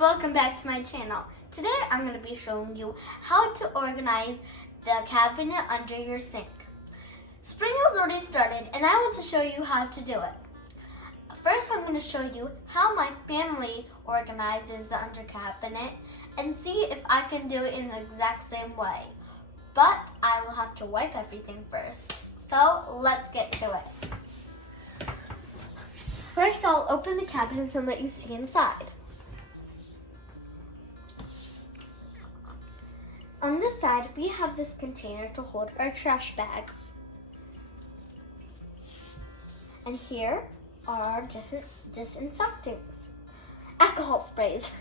welcome back to my channel. Today I'm going to be showing you how to organize the cabinet under your sink. Spring has already started and I want to show you how to do it. First I'm going to show you how my family organizes the under cabinet and see if I can do it in the exact same way. But I will have to wipe everything first. So let's get to it. First I'll open the cabinets and let you see inside. On this side, we have this container to hold our trash bags. And here are our different disinfectants, alcohol sprays.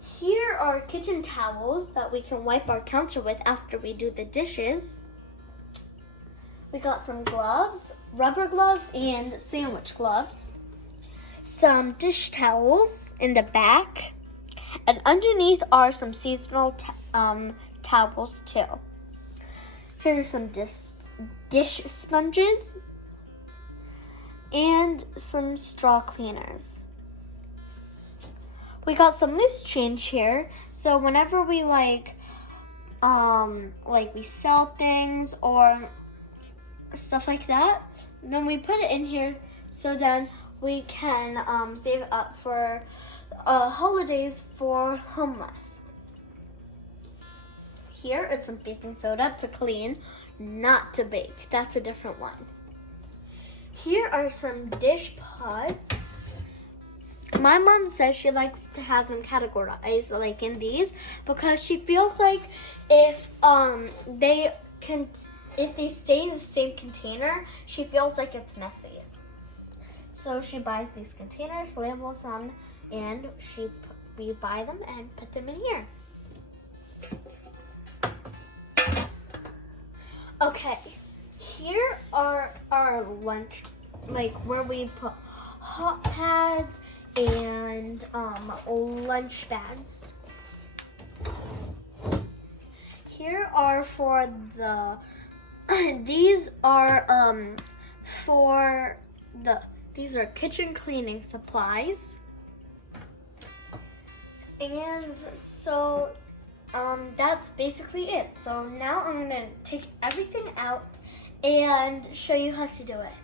Here are kitchen towels that we can wipe our counter with after we do the dishes. We got some gloves, rubber gloves and sandwich gloves. Some dish towels in the back. And underneath are some seasonal towels too. Here are some dish sponges and some straw cleaners. We got some loose change here, so whenever we like we sell things or stuff like that, then we put it in here so then we can save up for holidays for homeless. Here is some baking soda to clean, not to bake. That's a different one. Here are some dish pods. My mom says she likes to have them categorized like in these because she feels like if they stay in the same container, she feels like it's messy. So she buys these containers, labels them, and we buy them and put them in here. Okay, here are our lunch, where we put hot pads and lunch bags. Here are these are kitchen cleaning supplies. And so that's basically it. So now I'm gonna take everything out and show you how to do it.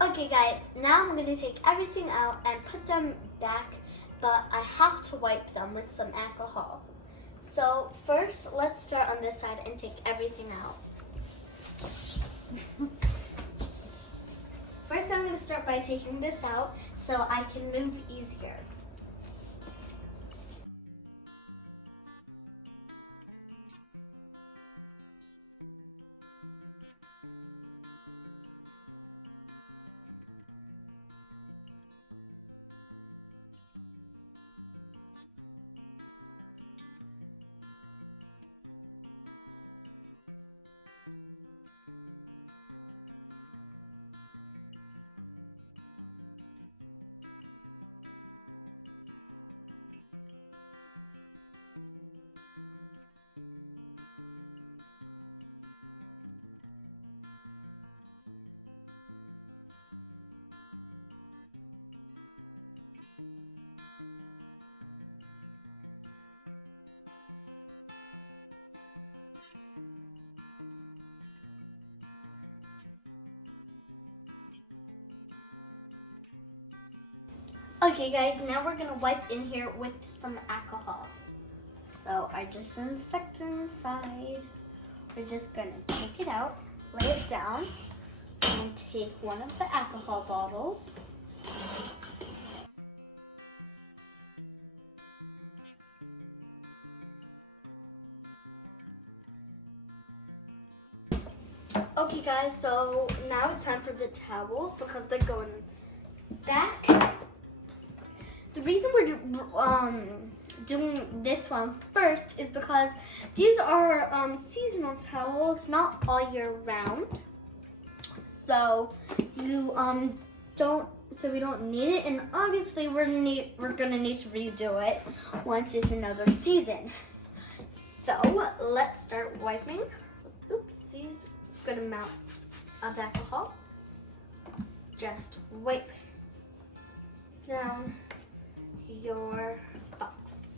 Okay guys, now I'm gonna take everything out and put them back, but I have to wipe them with some alcohol. So first, let's start on this side and take everything out. First, I'm gonna start by taking this out so I can move easier. Okay guys, now we're gonna wipe in here with some alcohol. So our disinfectant side, we're just gonna take it out, lay it down, and take one of the alcohol bottles. Okay guys, so now it's time for the towels because they're going back. The reason we're doing this one first is because these are seasonal towels, not all year round. So we don't need it, and obviously we're gonna need to redo it once it's another season. So let's start wiping. Oopsies, good amount of alcohol. Just wipe down your box.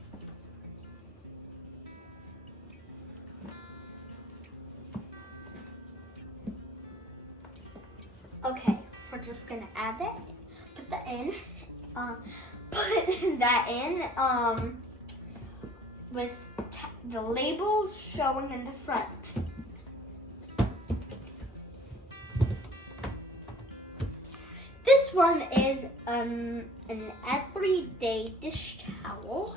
Okay, we're just gonna add it, put that in, with the labels showing in the front. This one is an everyday dish towels,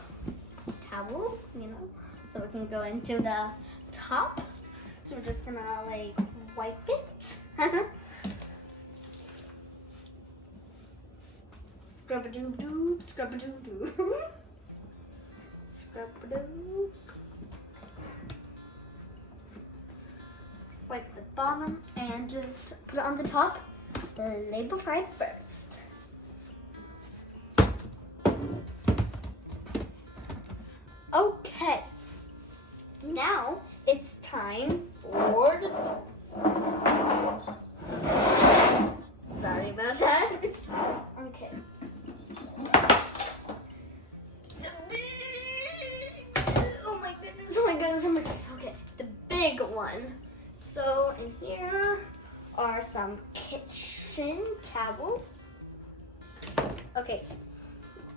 you know, so it can go into the top. So we're just gonna like wipe it. Scrub-a-doo-doo, scrub-a-doo-doo. Scrub-a-doo. Wipe the bottom and just put it on the top. The label side first. Okay, now it's time for sorry about that. Okay. Oh my goodness, oh my goodness, oh my goodness. Okay, the big one. So in here are some kitchen towels. Okay,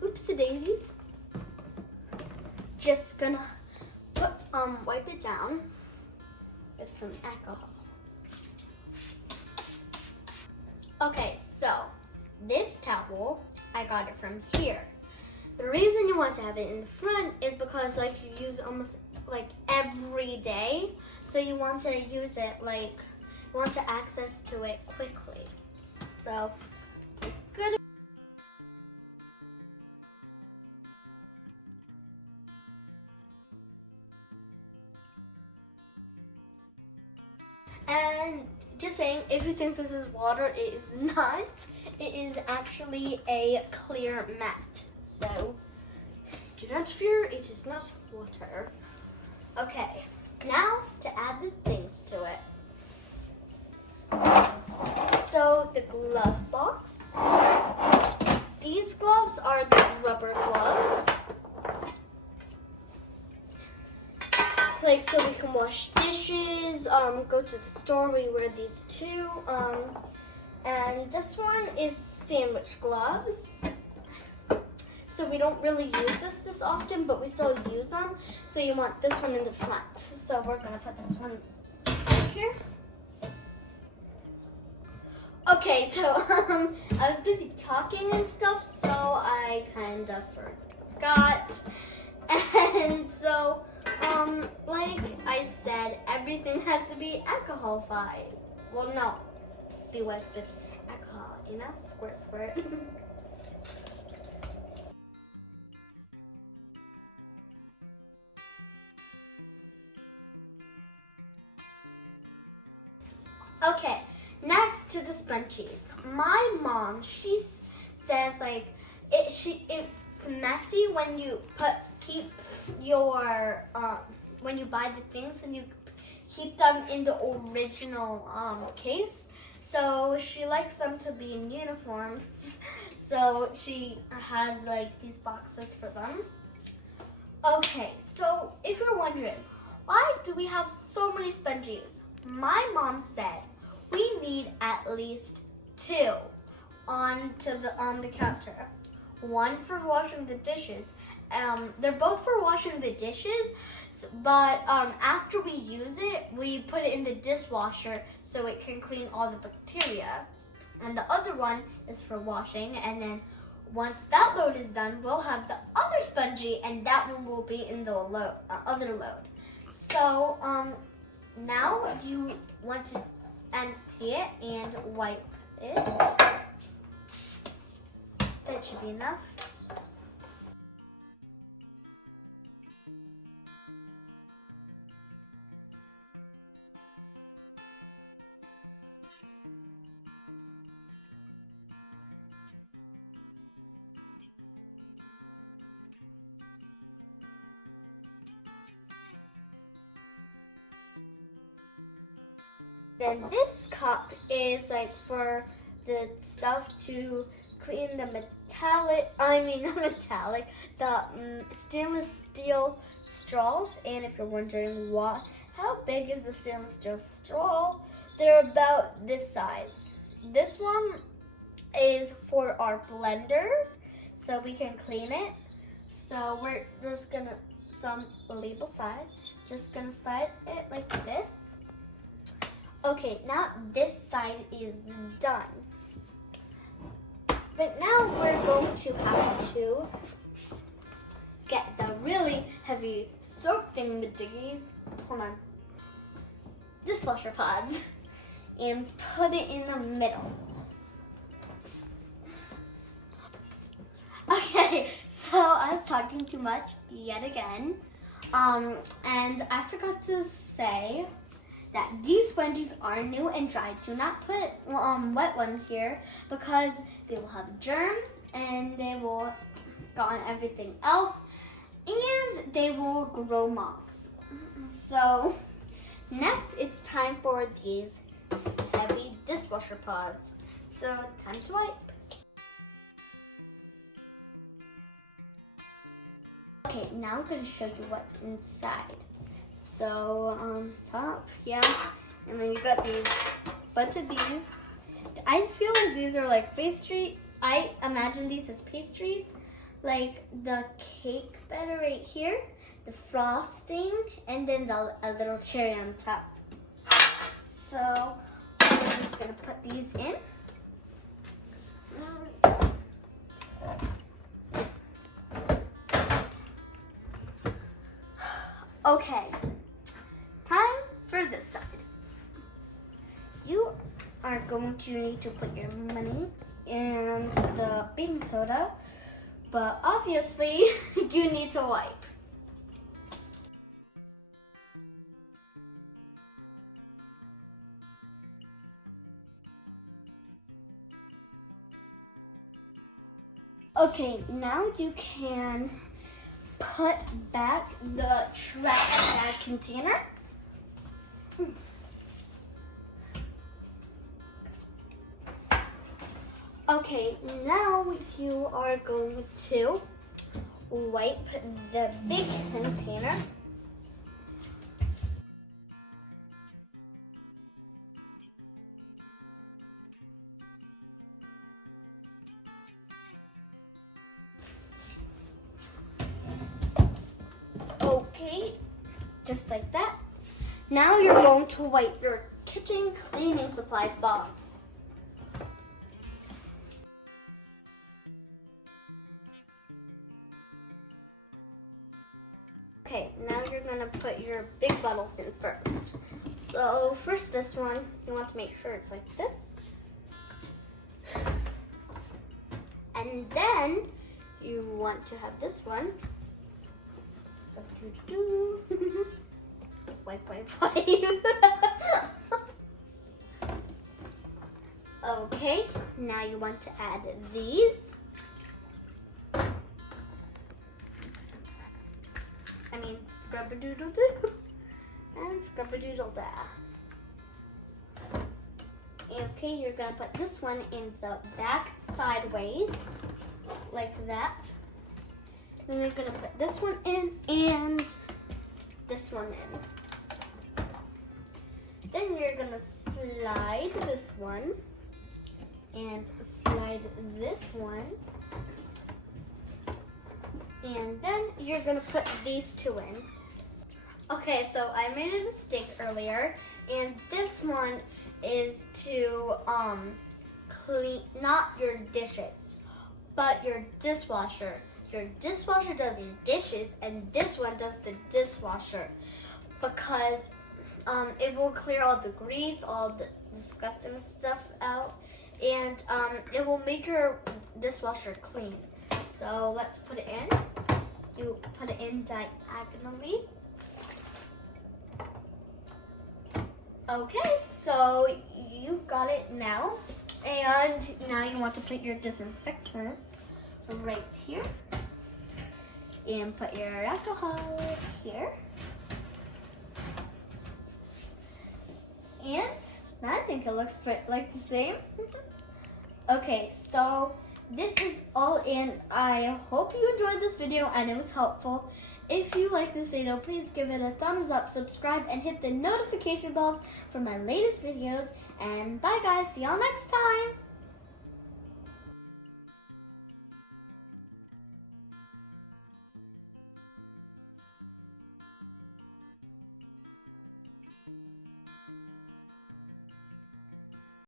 oopsie daisies. Just gonna put wipe it down with some alcohol. Okay, so this towel I got it from here. The reason you want to have it in the front is because like you use it almost like every day, so you want to use it like you want to access to it quickly. So good. And just saying, if you think this is water, it is not. It is actually a clear mat. So do not fear, it is not water. Okay, now to add the things to it. So the glove box. These gloves are the rubber gloves. Like so we can wash dishes, go to the store, we wear these too. And this one is sandwich gloves. So we don't really use this often, but we still use them. So you want this one in the front. So we're gonna put this one here. Okay, so I was busy talking and stuff, so I kind of forgot. And so, like I said, everything has to be alcohol-fied. Well, no, be wiped with alcohol, you know? Squirt, squirt. Okay, next to the sponges. My mom, she says like it's messy when you keep your when you buy the things and you keep them in the original case. So she likes them to be in uniforms. So she has like these boxes for them. Okay, so if you're wondering, why do we have so many sponges? My mom says we need at least 2 on the counter. One for washing the dishes. They're both for washing the dishes, but after we use it, we put it in the dishwasher so it can clean all the bacteria. And the other one is for washing, and then once that load is done, we'll have the other spongy, and that one will be in the other load. So now you want to empty it and wipe it. That should be enough. Then this cup is like for the stuff to clean the stainless steel straws. And if you're wondering how big is the stainless steel straw, they're about this size. This one is for our blender, so we can clean it. So we're just gonna, some label side, just gonna slide it like this. Okay, now this side is done. But now we're going to have to get the really heavy soap thingamajiggies, hold on, dishwasher pods, and put it in the middle. Okay, so I was talking too much yet again. And I forgot to say that these sponges are new and dry. Do not put wet ones here because they will have germs and they will go on everything else and they will grow moss. So next it's time for these heavy dishwasher pods. So time to wipe. Okay, now I'm going to show you what's inside. So, top, yeah, and then you got these, bunch of these. I feel like these are like pastry. I imagine these as pastries, like the cake batter right here, the frosting, and then a little cherry on top. So, I'm just going to put these in. Okay, time for this side. You are going to need to put your money in the baking soda, but obviously you need to wipe. Okay, now you can put back the trash bag container. Okay, now you are going to wipe the big container. Okay, just like that. Now you're going to wipe your kitchen cleaning supplies box. Okay, now you're gonna put your big bottles in first. So first this one, you want to make sure it's like this. And then you want to have this one. Wipe, wipe, wipe. Okay, now you want to add these. Scrub-a-doodle-doo and scrub-a-doodle-da. Okay, you're gonna put this one in the back sideways, like that. Then you're gonna put this one in and this one in. Then you're gonna slide this one and slide this one. And then you're gonna put these two in. Okay, so I made a mistake earlier, and this one is to clean, not your dishes, but your dishwasher. Your dishwasher does your dishes, and this one does the dishwasher, because it will clear all the grease, all the disgusting stuff out, and it will make your dishwasher clean. So let's put it in. You put it in diagonally. Okay, so you got it now. And now you want to put your disinfectant right here. And put your alcohol here. And I think it looks like the same. Okay, so this is all in. I hope you enjoyed this video and it was helpful. If you like this video, please give it a thumbs up, subscribe, and hit the notification bells for my latest videos. And bye guys, see y'all next time.